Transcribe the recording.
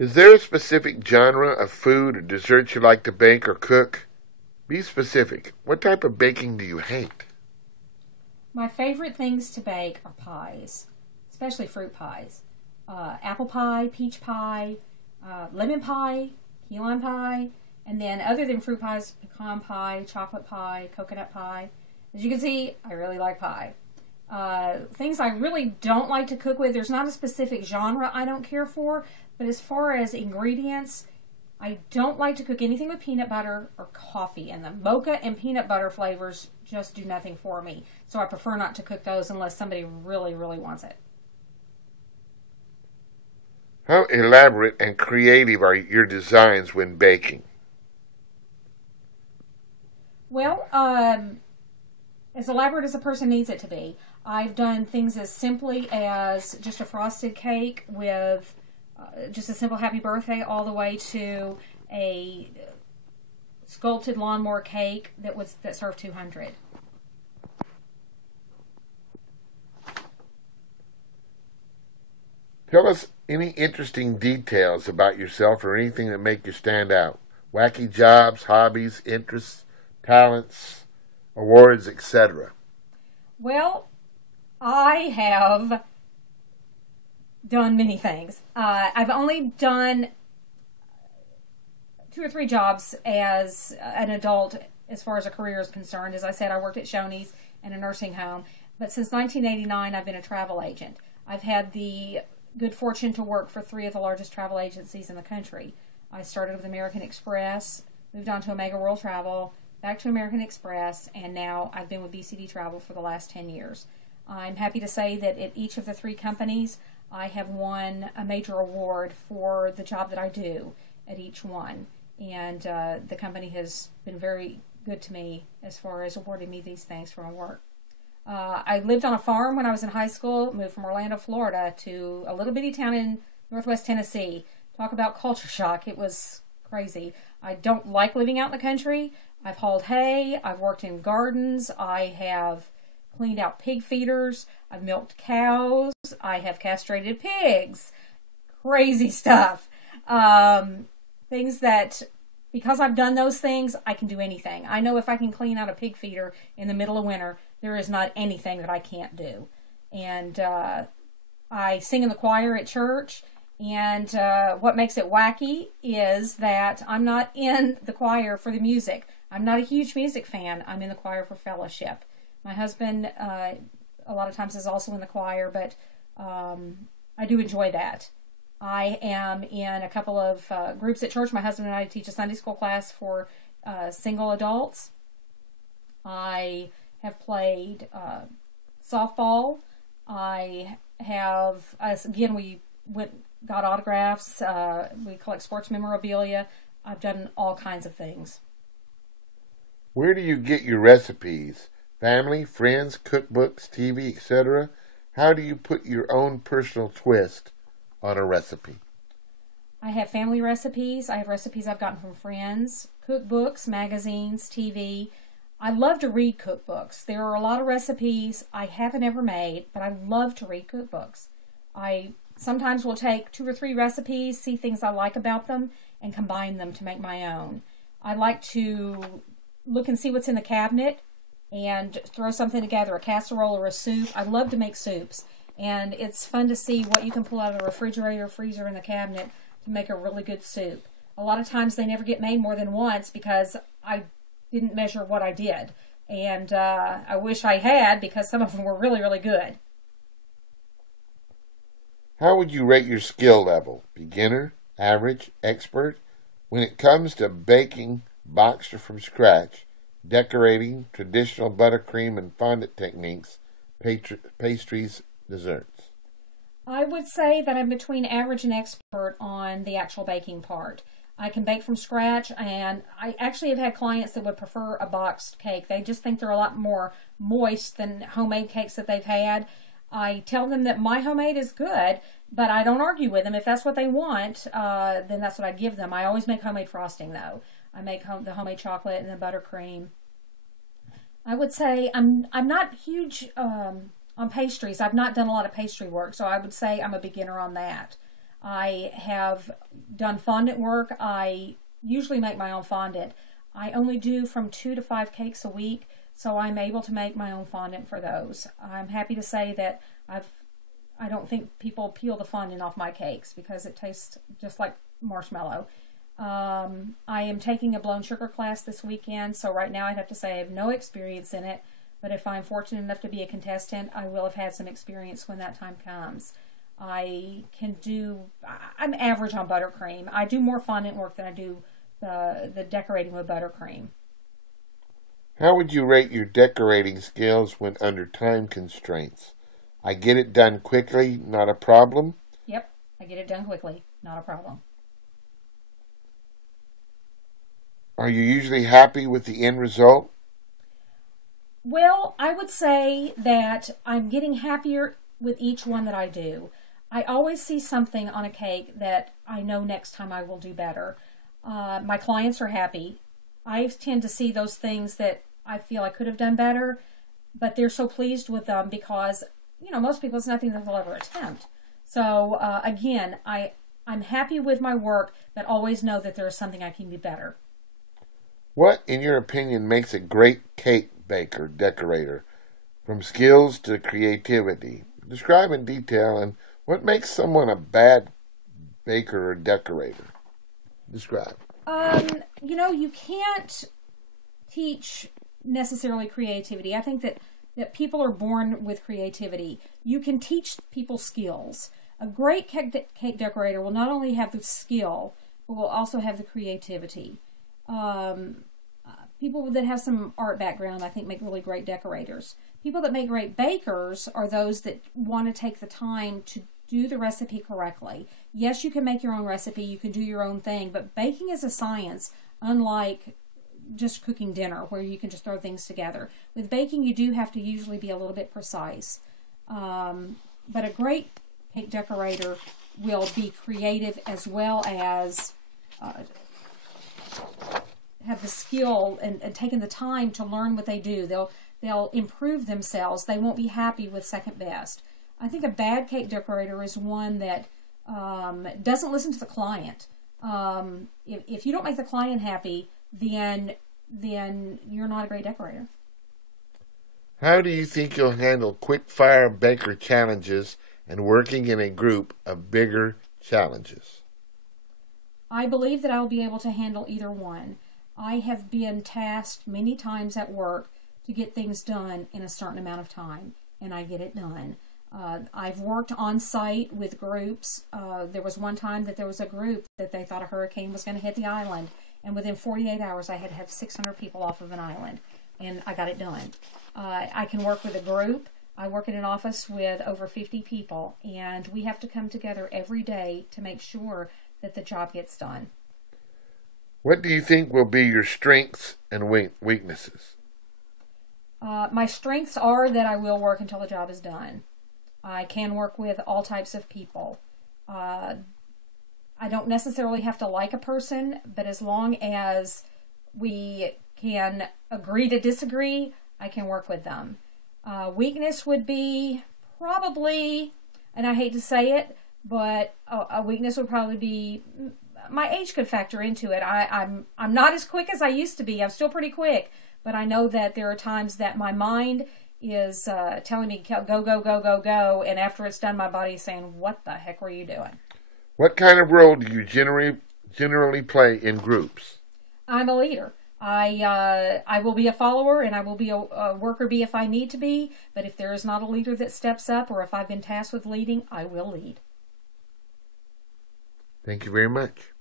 Is there a specific genre of food or dessert you like to bake or cook? Be specific. What type of baking do you hate? My favorite things to bake are pies, especially fruit pies. Apple pie, peach pie, lemon pie, key lime pie, and then other than fruit pies, pecan pie, chocolate pie, coconut pie. As you can see, I really like pie. Things I really don't like to cook with, there's not a specific genre I don't care for, but as far as ingredients, I don't like to cook anything with peanut butter or coffee in them. Mocha and peanut butter flavors just do nothing for me, so I prefer not to cook those unless somebody really, really wants it. How elaborate and creative are your designs when baking? Well, as elaborate as a person needs it to be. I've done things as simply as just a frosted cake with just a simple happy birthday, all the way to a sculpted lawnmower cake that served 200. Tell us any interesting details about yourself or anything that make you stand out. Wacky jobs, hobbies, interests, talents, awards, etc. Well, I have done many things. I've only done 2 or 3 jobs as an adult as far as a career is concerned. As I said, I worked at Shoney's and a nursing home. But since 1989, I've been a travel agent. I've had the good fortune to work for 3 of the largest travel agencies in the country. I started with American Express, moved on to Omega World Travel, back to American Express, and now I've been with BCD Travel for the last 10 years. I'm happy to say that at each of the 3 companies, I have won a major award for the job that I do at each one. And the company has been very good to me as far as awarding me these things for my work. I lived on a farm when I was in high school, moved from Orlando, Florida to a little bitty town in northwest Tennessee. Talk about culture shock. It was crazy. I don't like living out in the country. I've hauled hay. I've worked in gardens. I have cleaned out pig feeders. I've milked cows. I have castrated pigs. Crazy stuff. Things that, because I've done those things, I can do anything. I know if I can clean out a pig feeder in the middle of winter, there is not anything that I can't do. And I sing in the choir at church. And what makes it wacky is that I'm not in the choir for the music. I'm not a huge music fan. I'm in the choir for fellowship. My husband, a lot of times, is also in the choir, but I do enjoy that. I am in a couple of groups at church. My husband and I teach a Sunday school class for single adults. I have played softball. I have, again, got autographs. We collect sports memorabilia. I've done all kinds of things. Where do you get your recipes? Family, friends, cookbooks, TV, etc.? How do you put your own personal twist on a recipe? I have family recipes. I have recipes I've gotten from friends, cookbooks, magazines, TV. I love to read cookbooks. There are a lot of recipes I haven't ever made, but I love to read cookbooks. I sometimes will take 2 or 3 recipes, see things I like about them, and combine them to make my own. I like to look and see what's in the cabinet and throw something together, a casserole or a soup. I love to make soups, and it's fun to see what you can pull out of the refrigerator or freezer in the cabinet to make a really good soup. A lot of times they never get made more than once because I didn't measure what I did, and I wish I had, because some of them were really, really good. How would you rate your skill level? Beginner, average, expert? When it comes to baking boxed or from scratch, decorating, traditional buttercream and fondant techniques, pastries, desserts. I would say that I'm between average and expert on the actual baking part. I can bake from scratch, and I actually have had clients that would prefer a boxed cake. They just think they're a lot more moist than homemade cakes that they've had. I tell them that my homemade is good, but I don't argue with them. If that's what they want, then that's what I give them. I always make homemade frosting, though. I make the homemade chocolate and the buttercream. I would say I'm not huge on pastries. I've not done a lot of pastry work, so I would say I'm a beginner on that. I have done fondant work. I usually make my own fondant. I only do from 2 to 5 cakes a week, so I'm able to make my own fondant for those. I'm happy to say that I don't think people peel the fondant off my cakes because it tastes just like marshmallow. I am taking a blown sugar class this weekend, so right now I'd have to say I have no experience in it, but if I'm fortunate enough to be a contestant, I will have had some experience when that time comes. I'm average on buttercream. I do more fondant work than I do the decorating with buttercream. How would you rate your decorating skills when under time constraints? I get it done quickly, not a problem. Yep, I get it done quickly, not a problem. Are you usually happy with the end result? Well, I would say that I'm getting happier with each one that I do. I always see something on a cake that I know next time I will do better. My clients are happy. I tend to see those things that I feel I could have done better, but they're so pleased with them because, most people, it's nothing that they'll ever attempt. So, again, I'm happy with my work, but always know that there is something I can do better. What, in your opinion, makes a great cake baker, decorator, from skills to creativity? Describe in detail, and what makes someone a bad baker or decorator? Describe. You can't teach necessarily creativity. I think that people are born with creativity. You can teach people skills. A great cake decorator will not only have the skill, but will also have the creativity. People that have some art background, I think, make really great decorators. People that make great bakers are those that want to take the time to do the recipe correctly. Yes, you can make your own recipe, you can do your own thing, but baking is a science, unlike just cooking dinner, where you can just throw things together. With baking, you do have to usually be a little bit precise. But a great cake decorator will be creative as well as have the skill and taken the time to learn what they do. They'll improve themselves. They won't be happy with second best. I think a bad cake decorator is one that doesn't listen to the client. If you don't make the client happy, then you're not a great decorator. How do you think you'll handle quick-fire baker challenges and working in a group of bigger challenges? I believe that I will be able to handle either one. I have been tasked many times at work to get things done in a certain amount of time, and I get it done. I've worked on site with groups. There was one time that there was a group that they thought a hurricane was going to hit the island, and within 48 hours I had to have 600 people off of an island, and I got it done. I can work with a group. I work in an office with over 50 people, and we have to come together every day to make sure that the job gets done. What do you think will be your strengths and weaknesses? My strengths are that I will work until the job is done. I can work with all types of people. I don't necessarily have to like a person, but as long as we can agree to disagree, I can work with them. Weakness would be probably, and I hate to say it, but a weakness would probably be my age could factor into it. I'm not as quick as I used to be. I'm still pretty quick, but I know that there are times that my mind is telling me go, go, go, go, go, and after it's done, my body is saying, what the heck were you doing? What kind of role do you generally play in groups? I'm a leader. I will be a follower, and I will be a worker bee if I need to be, but if there is not a leader that steps up, or if I've been tasked with leading, I will lead. Thank you very much.